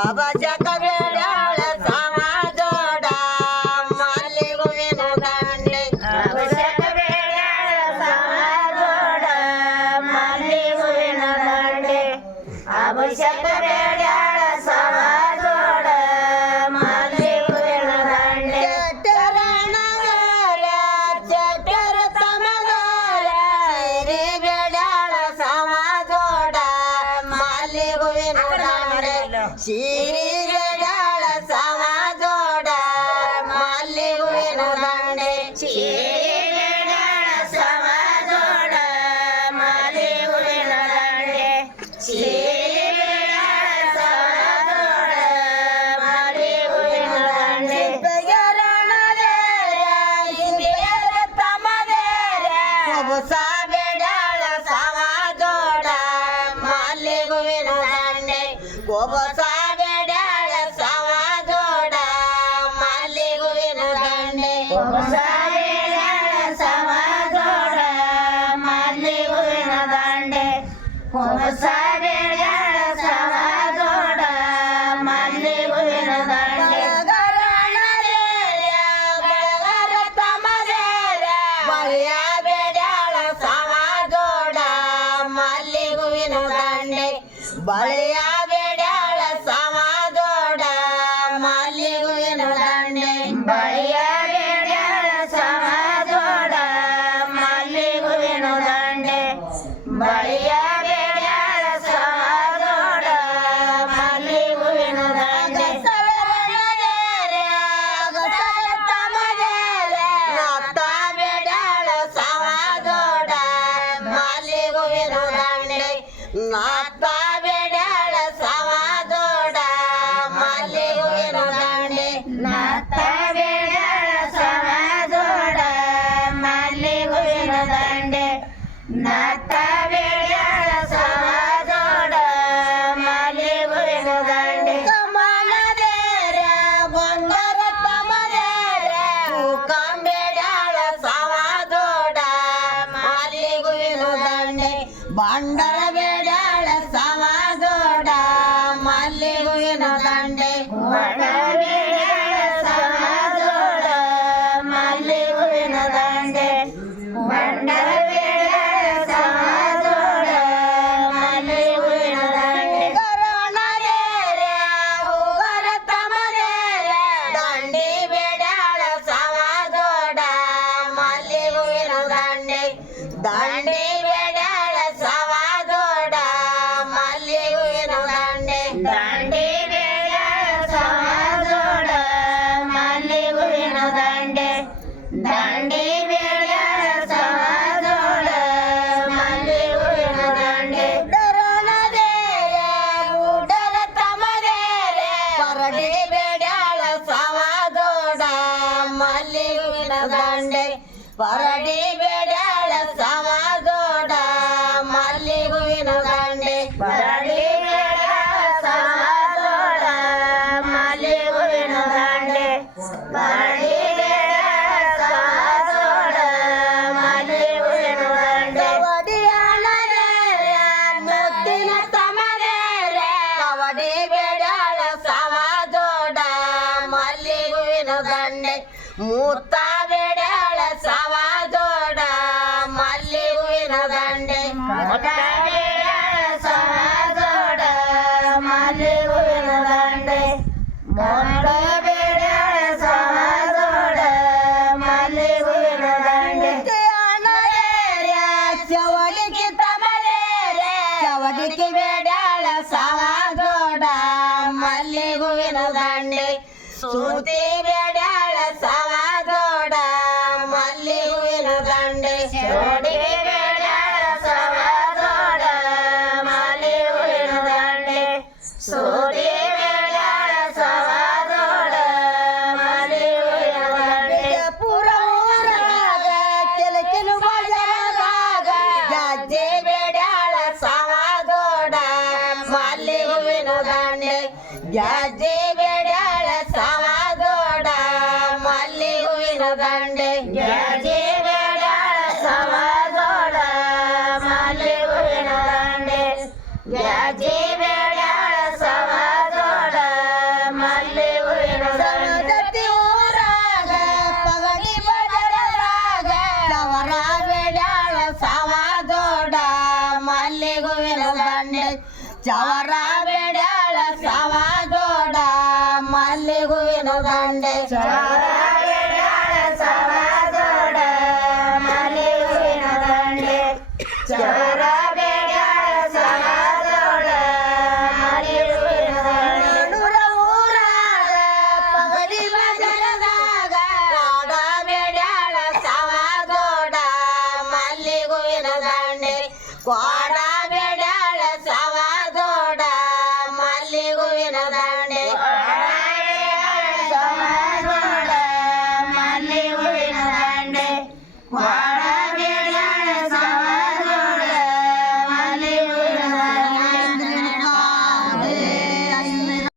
ಅಭಜಕ ಬೇಡಾಳ ಸಮಾಜೋಡ ಮಲ್ಲಿಗುವಿನ ದಂಡೆ ಅಭಿಷೇಕ ಬೇಡ್ಯಾಳ ಸಮಾಜೋಡ ಮಲ್ಲಿಗುವಿನ ದಂಡೆ ಅಭಿಷೇಕ ಬೇಡ್ಯಾಳ ಸಮಾಜೋಡ ಮಲ್ಲಿಗುವಿನ ದಂಡೆ ಚಟರಣಗಾರ ಚಟರ ತಮಗಾರ ಸಿರಿ ಬೇಡಾಳ ಸಮಾಜೋಡ ಮಲ್ಲಿಗುವಿನ ದಂಡೆ ಸಿರಿ ಬೇಡಾಳ ಸಮಾಜೋಡ ಮಲ್ಲಿಗುವಿನ ದಂಡೆ ಸಮಾಜೋಡ ಮಲ್ಲಿಗುವಿನ ದಂಡೆ ಸಮಾಜೋಡ ಮಲ್ಲಿಗುವಿನ ದಂಡೆ ಹೊಸ ಬೇಡಾಳ ಸಮಾಜೋಡ ಮಲ್ಲಿಗುವಿನ ದಂಡೆ ಹೊಸ ಬೇಡಾಳ ಸಮಾಜೋಡ ಮಲ್ಲಿಗುವಿನ ದಂಡೆ ಸಮಾಜೋಡ ಮಲ್ಲಿಗುವಿನ ದಂಡೆ ಹೊಸ ಬೇಡ್ಯಾಳ ಸಮಾಜೋಡ ಮಲ್ಲಿಗುವಿನ ದಂಡೆ ಬಳಿಯ ಬೇಡಾಳ ಸಮಾಜೋಡ ಮಲ್ಲಿಗುವಿನ ದಂಡೆ ಬಳಿಯ ಬೇಡಾಳ ಸಮಾಜೋಡ ಮಲ್ಲಿಗುವಿನ ದಂಡೆ ಬಳಿಯ ಬೇಡ್ಯಾಳ ಸಮಾಜೋಡ ಮಲ್ಲಿಗುವಿನ ದಂಡೆ ಬಳಿಯ ಬೇಡ್ಯಾಳ ಸಮಾಜೋಡ ಮಲ್ಲಿಗುವಿನ ದಂಡೆ ನತ್ತ ಬೇಡಾಳ ಸಮಾಜೋಡ ಮಲ್ಲಿಗುವಿನ ದಂಡೆ ನತ್ತ ಬೇಡಾಳ ಸಮಾಜೋಡ ಮಲ್ಲಿಗುವಿನ ದಂಡೆ ನಾಥ ಬೇಡ್ಯಾಳ ಸಮಾಜೋಡ ಮಲ್ಲಿಗುವಿನ ದಂಡೆ ನಾಥ ಬೇಡ್ಯಾಳ ಸಮಾಜೋಡ ಮಲ್ಲಿಗುವಿನ ದಂಡೆ ಕಮಲದೇರ ಬಂದರ ತಮದೇರ ಕಂಬೇಡಾಳ ಸಮಾಜೋಡ ಮಲ್ಲಿಗುವಿನ ದಂಡೆ ಬಂಡರ ಬೇಡಾಳ ಸಮಾಜೋಡ ಮಲ್ಲಿಗುವಿನ ದಂಡೆ ವಡ ಬೇಡ್ಯಾಳ ಸಮಾಜೋಡ ಮಲ್ಲಿಗುವಿನ ದಂಡೆ ಬಂಡರ ಬೇಡ್ಯಾಳ ಸಮಾಜೋಡ ಮಲ್ಲಿಗುವಿನ ದಂಡೆ ಕರುಣದೇರ ಉಗರ ತಮದೇರ ದಂಡಿ ಬೇಡಾಳ ಸಮಾಜೋಡ ಮಲ್ಲಿಗುವಿನ ದಂಡೆ ದಂಡಿ ಬೇಡಾಳ ಸಮಾಜೋಡ ಮಲ್ಲಿಗುವಿನ ದಂಡೆ ದಂಡಿ ಬೇಡ್ಯಾಳ ಸಮಾಜೋಡ ಮಲ್ಲಿಗುವಿನ ದಂಡೆ ದಂಡಿ ಬೇಡ್ಯಾಳ ಸಮಾಜೋಡ ಮಲ್ಲಿಗುವಿನ ದಂಡೆ ಕರುಣದೇರ ಉಡರ ತಮದೇರ ಪರಡಿ ಬೇಡಾಳ ಸಮಾಜೋಡ ಮಲ್ಲಿಗುವಿನ ದಂಡೆ ಪರಡಿ ಬೇಡಾಳ ಸಮಾಜೋಡ ಮಲ್ಲಿಗುವಿನ ದಂಡೆ ಬರಡಿ ಬೇಡ್ಯಾಳ ಸಮಾಜೋಡ ಮಲ್ಲಿಗುವಿನ ದಂಡೆ ಬರಡಿ ಬೇಡ್ಯಾಳ ಸಮಾಜೋಡ ಮಲ್ಲಿಗುವಿನ ದಂಡೆ ಕವಡಿಯಾಳದೇರ ಮುತ್ತಿನ ತಮದೇರ ಕವಡಿ ಬೇಡಾಳ ಸಮಾಜೋಡ ಮಲ್ಲಿಗುವಿನ ದಂಡೆ ಮೂತ್ತ ಬೇಡಾಳ ಸಮಾಜೋಡ ಮಲ್ಲಿಗುವಿನ ದಂಡೆ ಮೊಟ್ಟ ಬೇಡ್ಯಾಳ ಸಮಾಜೋಡ ಮಲ್ಲಿಗುವಿನ ದಂಡೆ ಮೊಟ್ಟ ಬೇಡ್ಯಾಳ ಸಮಾಜೋಡ ಮಲ್ಲಿಗುವಿನ ದಂಡೆ ಚವಡಿಗೆ ತಮದೇರ ಚವಡಿಗೆ ಬೇಡಾಳ ಸಮಾಜೋಡ ಮಲ್ಲಿಗುವಿನ ದಂಡೆ ಸೂತಿ ಬೇಡಾಳ ಸಮಾಜೋಡ ಮಲ್ಲಿಗುವಿನ ದಂಡೆ ಜೋಡಿಗೆ ಬೇಡ್ಯಾಳ ಸಮಾಜೋಡ ಮಲ್ಲಿಗುವಿನ ದಂಡೆ ಸೂರಿ ಬೇಡ್ಯಾಳ ಸಮಾಜೋಡ ಮಲ್ಲಿಗುವಿನ ದಂಡೆ ಪುರೂರಾಗ ಕೆಲಕಿಲು ಬಜಾದಾಗ ಗಜ್ಜೆ ಬೇಡಾಳ ಸಮಾಜೋಡ ಮಲ್ಲಿಗುವಿನ ದಂಡೆ ಗಜ್ಜೆ ಬೇಡಾಳ ಸಮಾಜೋಡ ಮಲ್ಲಿಗುವಿನ ದಂಡೆ ಗಜ್ಜೆ ಬೇಡ್ಯಾಳ ಸಮಾಜೋಡ ಮಲ್ಲಿಗುವಿನ ದಂಡೆ ಗಜ್ಜೆ ಬೇಡ್ಯಾಳ ಸಮಾಜೋಡ ದಂಡೆ ಚಾರ